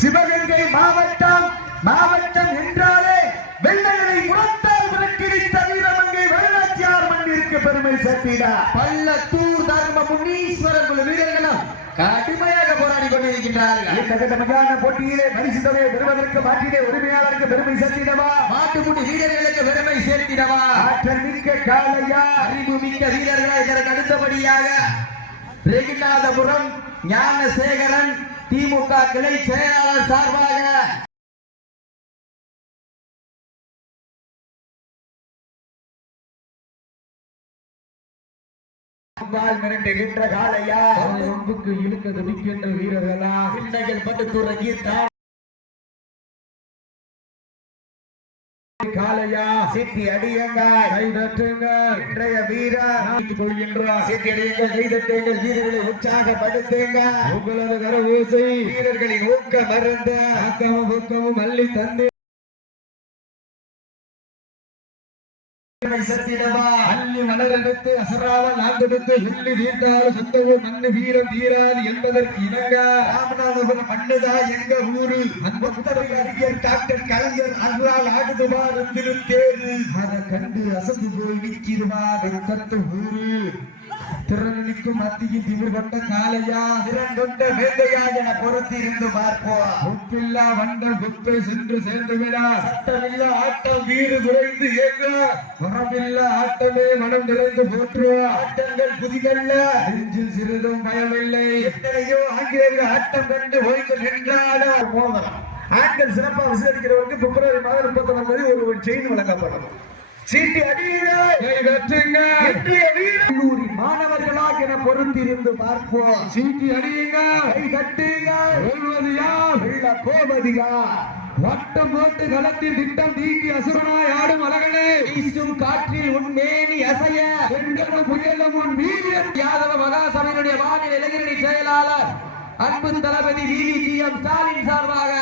சிவகங்கை மாவட்டம் மாவட்டம் என்றாலே வெள்ளங்களை முரத்தால் விரட்டிடித்த வீரமங்கை வரலாற்றியார் மண்ணிற்கு பெருமை சேர்த்திட. பள்ளத்தூர் தர்ம முனீஸ்வரர் குழு வீரர்களும் கடுமையாக போராடி கொண்டிருக்கின்றார்கள். இந்த கட்டமையான போட்டியிலே பரிசு தொகையை பெறுவதற்கு மாட்டிலே உரிமையாளருக்கு பெருமை சேர்த்திடவா? மாட்டுமுடி வீரர்களுக்கு பெருமை சேர்த்திடவா? ஆற்றல் மிக்க காளையா? அறிவு மிக்க வீரர்களா இதற்கு அடுத்தபடியாக ரெகிநாதபுரம் ஞானசேகரன் திமுக கிளை செயலாளர் சார்பாக அம்பாள் மிரட்டுகின்ற காளையா? ஒம்புக்கு இழுக்க துடிக்கின்ற வீரர்களா? பிள்ளைகள் பட்டு துறங்கி தான் காளையா சிட்டி அடியங்காய். கை தட்டுங்கள் இன்றைய நாட்டுக் கொள்கின்றார் சிட்டி அடியுங்கள் கைதட்டுங்கள் வீரர்களை உற்சாகப்படுத்துங்க. உங்களது கர ஓசை வீரர்களின் ஊக்க மருந்து. ஆக்கமும் புக்கமும் அள்ளி தந்து. அள்ளி மலரெடுத்து அசராத நாந்தெடுத்து சொல்லி தீர்த்தால் சொந்த ஊர் மண்ணு வீரம் தீராது என்பதற்கு இணங்க. ராமநாதபுரம் மண்ணுதா எங்க ஊரு? அந்த முத்தமிழ் அறிஞர் டாக்டர் கலைஞர் அன்றால் ஆடுதுவா தேரு அதை கண்டு அசந்து போய் நிற்கிறவா? வெக்கத்து ஊரு. திறனிக்கும் மத்தியில் திமிர் கொண்ட காளையா? திறன் கொண்ட வேங்கையா என பொருத்தி இருந்து பார்ப்போம். ஒப்பில்லா வண்ட குப்பை சென்று சேர்ந்து விடா சட்டமில்ல ஆட்டம் வீடு குறைந்து ஏங்க உறவில்ல ஆட்டமே மனம் நிறைந்து போற்றுவா. ஆட்டங்கள் புதிகல்ல. நெஞ்சில் சிறிதும் பயமில்லை. எத்தனையோ ஆங்கிலேயர்கள் ஆட்டம் கண்டு ஓய்ந்து நின்றாலும் ஆண்கள் சிறப்பாக விசாரிக்கிறவருக்கு பிப்ரவரி மாதம் முப்பத்தொன்னாம் தேதி ஒரு ஒரு செயின் வழங்கப்படும். சீட்டி கல்லூரி மாணவர்களா என பொருந்திருந்து பார்ப்போம். சீட்டி அடியுங்க. கை தட்டுங்கள் வெல்வது யார் வெள்ள போவது யார் வட்டம் போட்டு களத்தில் திட்டம் தீட்டி அசுரனாய் ஆடும் அழகனே. வீசும் காற்றில் உன் மேனி அசைய. பெண்களும் புயலும் உன் வீரன் யாதவ மகாசபையினுடைய மாநில இளைஞரணி செயலாளர் அன்பு தளபதி விவிஜிஎம் ஸ்டாலின் சார்பாக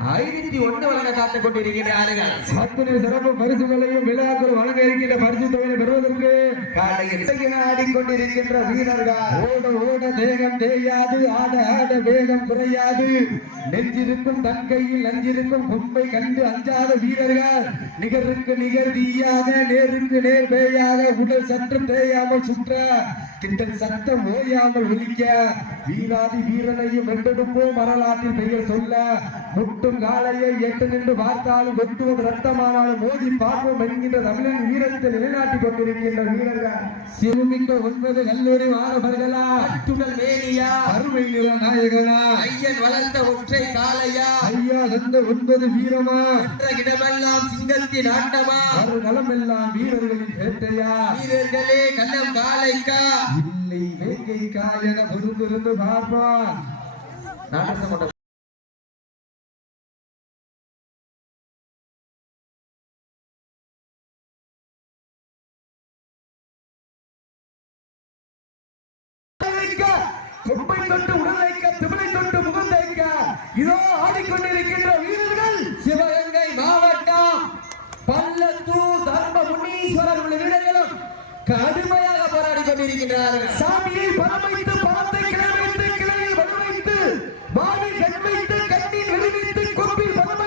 ஐநூத்தி ஒன்று வழங்க காத்துக் கொண்டிருக்கிறார்கள் அத்தனை சிறப்பு பரிசுகளையும் விழாக்கள் வழங்க இருக்கின்ற பரிசு தொகையை பெறுவதற்கு ஆடிக்கொண்டிருக்கின்ற வீரர்கள். ஓட ஓட தேகம் தேயாது ஆட ஆட வேகம் குறையாது. நெஞ்சிருக்கும் தன் கையில் நஞ்சிருக்கும் கொம்பை கண்டு அஞ்சாத வீரர்கள். நிகருக்கு நிகர் தீயாக நேருக்கு நேர் பேயாக உடல் சற்று தேயாமல் சுற்ற திட்டம் சத்தம் ஓயாமல் ஒலிக்க. வீராதி வீரனையும் வென்றெடுப்போம் வரலாற்றில் பெயர் சொல்ல. முட்டும் காலையை எட்டு நின்று பார்த்தாலும் வெட்டுவது ரத்தமானாலும் மோதி பார்ப்போம் என்கின்ற தமிழின் வீரத்தை நிலைநாட்டிக் கொண்டிருக்கின்ற வீரர்கள். சிறுமிக்க ஒன்பது கல்லூரி மாணவர்களா? அட்டுடல் மேனியா? அருமை நிற நாயகனா? ஐயன் வளர்த்த ஒற்றை காலையா ஐயா தந்த ஒன்பது வீரமா? என்ற இடமெல்லாம் சிங்கத்தின் ஆட்டமா? ஒரு களமெல்லாம் வீரர்களின் வேட்டையா? வீரர்களே கண்ணம் காலைக்கா இல்லை வேங்கை காயன பொறுத்திருந்து பார்ப்பான் நாடகமன்ற தொட்டு உடலைக்க திமிழை தொட்டு முகந்தைக்க இதோ ஆடிக்கொண்டிருக்கின்ற வீரர்கள் சிவகங்கை மாவட்டம் பள்ளத்தூர் தர்ம முனீஸ்வரர் உள்ள வீரர்களும் கடுமையாக போராடி கொண்டிருக்கிறார்கள் சாமியை பலம் பணத்தை கிளை கிளையில் வலுவைத்து வைத்து வாடி கண் வைத்து கண்ணில் வெளி கொம்பில் பலம்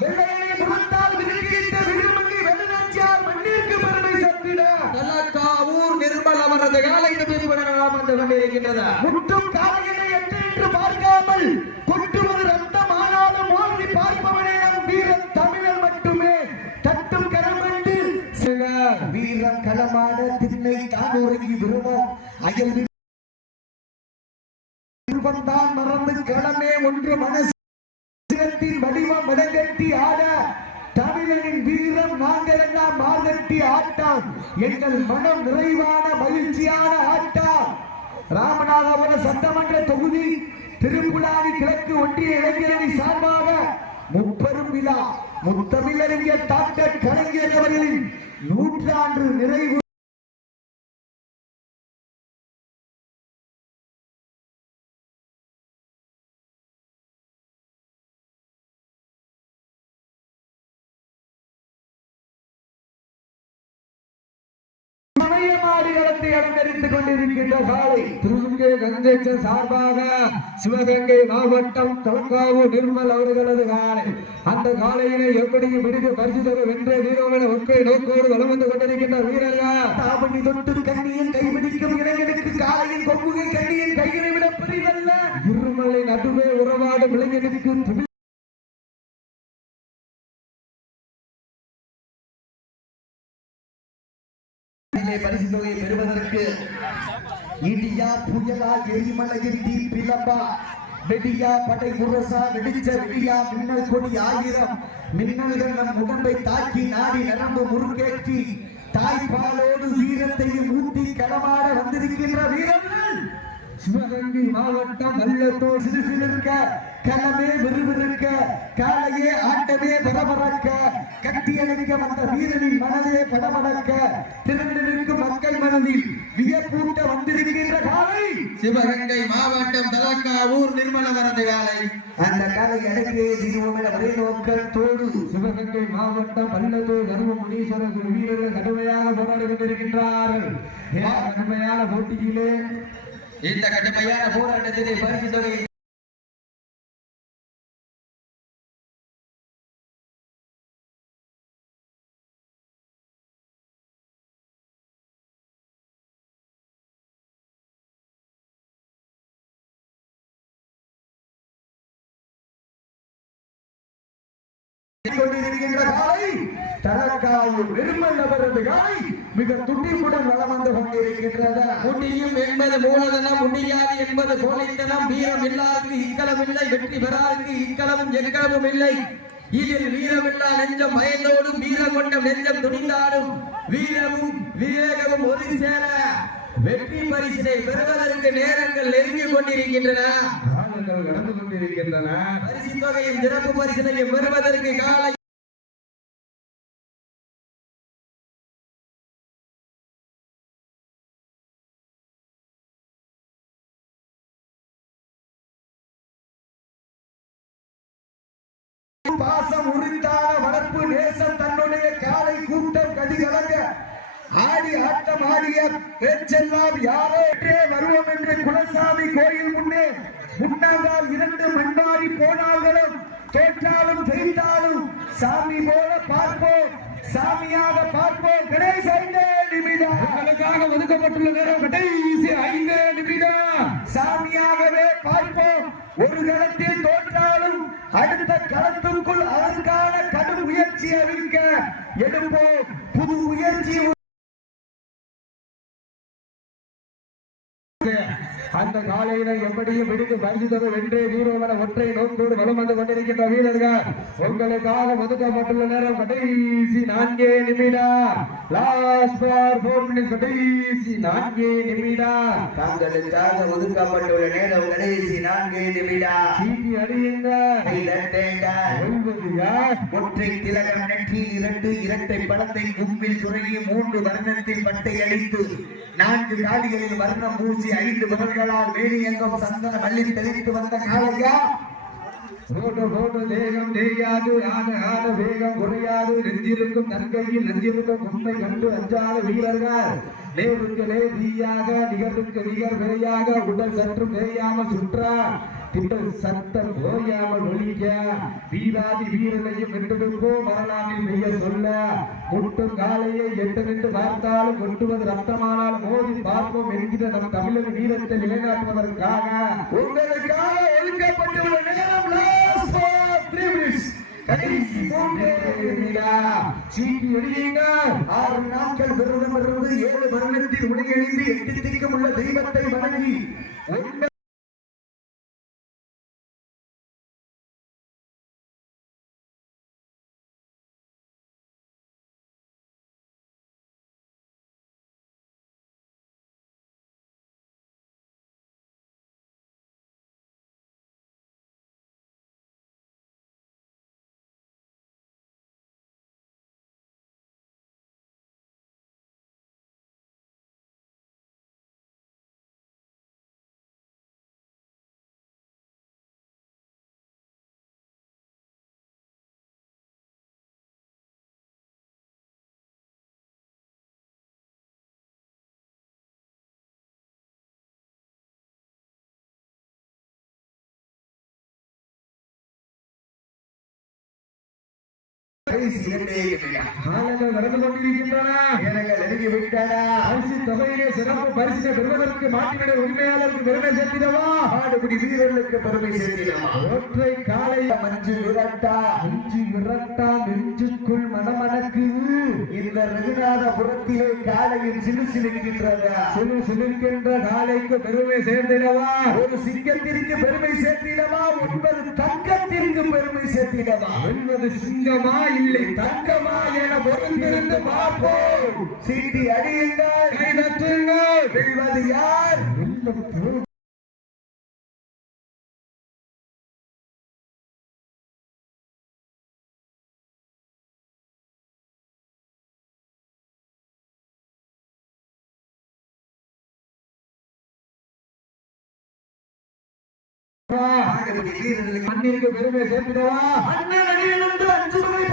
வெள்ளையை முகத்தால் விரும்பித்த விருமங்கை வெள்ளநாச்சியார் மண்ணிற்கு பெருமை சேர்த்திட தலக்காவூர் நிர்மல் அவரது காலை நிறுவனம் வந்து கொண்டிருக்கின்றது முட்டும் காலையிலே என்று பார்க்காமல் கொட்டுவது ரத்தம் ஆனாலும் மோதி பார்ப்பவனே நம் வீரன் தமிழர் மட்டுமே. தட்டும் கரமண்டு வீரம் களமான திண்ணை தான் உறங்கி விரும்பும் அயல் தான் மறந்து களமே ஒன்று மனசு சிரத்தின் வடிவம் இடங்கட்டி ஆட தமிழனின் வீரம் நாங்கள் எல்லாம் மார்கட்டி ஆட்டம். எங்கள் மனம் நிறைவான மகிழ்ச்சியான ஆட்டம். ராமநாதபுரம் சட்டமன்ற தொகுதி திருப்புலாவி கிழக்கு ஒன்றிய இளைஞரணி சார்பாக முப்பெரும் விழா. முத்தமிழறிஞர் டாக்டர் கலைஞர் அவர்களின் நூற்றாண்டு நிறைவு அலங்கரித்துக் கொண்டிருக்கின்ற சாலை. திருவங்கை கங்கேச்சன் சார்பாக சிவகங்கை மாவட்டம் தலங்காவூர் நிர்மல் அவர்களது காலை. அந்த காலையினை எப்படி பிடித்து பரிசு தர வென்ற வீரவன ஒற்றை நோக்கோடு வளம் வந்து கொண்டிருக்கின்ற வீரர்கள்? தாவணி தொட்டு கண்ணியின் கைபிடிக்கும் இளைஞனுக்கு காலையின் கொம்புகை கண்ணியின் அதே பரிசு தொகையை பெறுவதற்கு இடியா புயலா எரிமலையில் தீ பிளம்பா வெடியா படை முரசா வெடிச்ச வெடியா மின்னல் கொடி ஆயிரம் மின்னல்கள் நம் உடம்பை தாக்கி நாடி நரம்பு முறுக்கேற்றி தாய்ப்பாலோடு வீரத்தையும் ஊட்டி களமாட வந்திருக்கின்ற வீரர்கள். சிவகங்கை மாவட்டம் நல்லத்தோடு சிறுசிலிருக்க களமே விறுவிறுக்க காலையே ஆட்டமே பரபரக்க கட்டியணைக்க வந்த வீரனின் மனதே படபடக்க திரண்டிருக்கும் மக்கள் மனதில் வியப்பூட்ட வந்திருக்கின்ற காலை. சிவகங்கை மாவட்டம் தலக்காவூர் நிர்மலவரது காலை. அந்த காலை அடக்கியே தீர்வோம் என ஒரே நோக்கத்தோடு சிவகங்கை மாவட்டம் பல்லத்தூர் தர்ம முனீஸ்வரர் வீரர்கள் கடுமையாக போராடி கொண்டிருக்கின்றார்கள். கடுமையான போட்டியிலே? இந்த கடுமையான போராட்டத்திலே பரிசு தொகை கொண்டிருக்கின்ற காலை தலக்காவூர் நிர்மல் நபரது காலை மிக துடிப்புடன் வளம் வந்து கொண்டிருக்கின்றது. முடியும் என்பது மூலதனம் முடியாது என்பது கோழைத்தனம் வீரம் இல்லாருக்கு இக்களம் இல்லை வெற்றி பெறாருக்கு இக்களமும் இல்லை. இதில் வீரமில்லா நெஞ்சம் பயந்தோடும் வீரம் கொண்ட நெஞ்சம் துணிந்தாடும் வீரமும் விவேகமும் ஒரு சேர வெற்றி பரிசினை பெறுவதற்கு நேரங்கள் நெருங்கிக் கொண்டிருக்கின்றன. காலங்கள் கடந்து கொண்டிருக்கின்றன. பரிசு தொகையும் சிறப்பு பரிசினையும் பெறுவதற்கு காலை பாசம் உரித்தான வளர்ப்பு நேசம் தன்னுடைய காலை கூட்டம் கதிகலங்க ஆடி ஆட்டம் ஆடிய பேச்செல்லாம் யாரோ வருவோம் என்று குலசாமி கோயில் முன்னே. முன்னாங்கால் இரண்டு மண்மாறி போனார்களும் தோற்றாலும் ஜெயித்தாலும் சாமி போல பார்ப்போம் சாமியாக பார்ப்போம். கணேச ஐந்தே நிமிடம். உங்களுக்காக ஒதுக்கப்பட்டுள்ள நேரம் கடைசி ஐந்து நிமிடம். சாமியாகவே பார்ப்போம். ஒரு களத்தில் தோற்றாலும் அடுத்த களத்திற்குள் அதற்கான கடும் முயற்சி அறிவிக்க எடுப்போம். புது முயற்சி அந்த காலையில எப்படியும் பிடித்து பரிசு தர வென்றே வீரவன ஒற்றை நோக்கோடு வலம் வந்து கொண்டிருக்கின்ற வீரர்கள். உங்களுக்காக ஒதுக்கப்பட்டுள்ள நேரம் கடைசி நான்கே நிமிடம். லாஸ்ட் ஃபார் ஃபோர் மினிட்ஸ் கடைசி நான்கே நிமிடம். தாங்களுக்காக ஒதுக்கப்பட்டுள்ள நேரம் கடைசி நான்கு நிமிடம். சீட்டி அடியுங்க ஒற்றை திலகம் நெற்றியில் இரண்டு இரட்டை படத்தை கும்பில் சுருங்கி மூன்று வர்ணத்தில் பட்டை அடித்து நான்கு காலிகளில் வர்ணம் பூசி ஐந்து நாள் வீடு எங்கும் சந்தன மல்லி தெளித்து வந்த காலையா ஓட ஓட தேகம் தேயாது ஆட ஆட வேகம் குறையாது. நெஞ்சிருக்கும் நன்கையில் நெஞ்சிருக்கும் உண்மை கண்டு அஞ்சாத வீரர்கள். நேருக்கு நேதியாக நிகருக்கு நிகர் விரையாக உடல் சற்று தேயாமல் சுற்றா திட்டல் சத்தம் ஓயாமல் ஒழிக்க வீராதி வீரனையும் வென்றெடுப்போ வரலாற்றில் மெய்ய சொல்ல. முட்டும் காலையை எட்டு நின்று பார்த்தாலும் கொட்டுவது ரத்தமானால் மோதி பார்ப்போம் என்கிற நம் தமிழர் வீரத்தை நிலைநாட்டுவதற்காக. உங்களுக்காக ஒதுக்கப்பட்டுள்ள நேரம் கடைசி மூன்று சீட்டி அடியுங்க ஆறு நாட்கள் விரதம் ஏழு வருடத்தில் முடியணிந்து எட்டு திக்கும் உள்ள தெய்வத்தை வணங்கி. கடைசி இரண்டே நிமிடம். காலங்கள் நடந்து கொண்டிருக்கின்றன. நேரங்கள் நெருங்கி விட்டன. பரிசு தொகையிலே சிறப்பு பரிசினை பெறுவதற்கு மாட்டினுடைய உரிமையாளருக்கு பெருமை சேர்த்திடவா? ஆடுபடி வீரர்களுக்கு பெருமை சேர்த்திடமா ஒற்றை காலை மஞ்சு விரட்டா. நெஞ்சு விரட்டா நெஞ்சுக்குள் மனமணக்குது இந்த ரகுநாதபுரத்திலே காலையில் சிலு சிலுக்கின்றது சிலு சிலிர்க்கின்ற காலைக்கு பெருமை சேர்த்திடவா? ஒரு சிங்கத்திற்கு பெருமை சேர்த்திடமா ஒன்பது தங்கத்திற்கு பெருமை சேர்த்திடமா வெல்வது சிங்கமா இல்லை தங்கமா என பொருந்திருந்து பார்ப்போம். சீட்டி அடியுங்கள் கை தட்டுங்கள் வெல்வது யார்? வீரர்களுக்கு மண்ணிற்கு பெருமை சேர்த்திடவா? அண்ணன் அடியிலிருந்து அஞ்சு ரூபாய்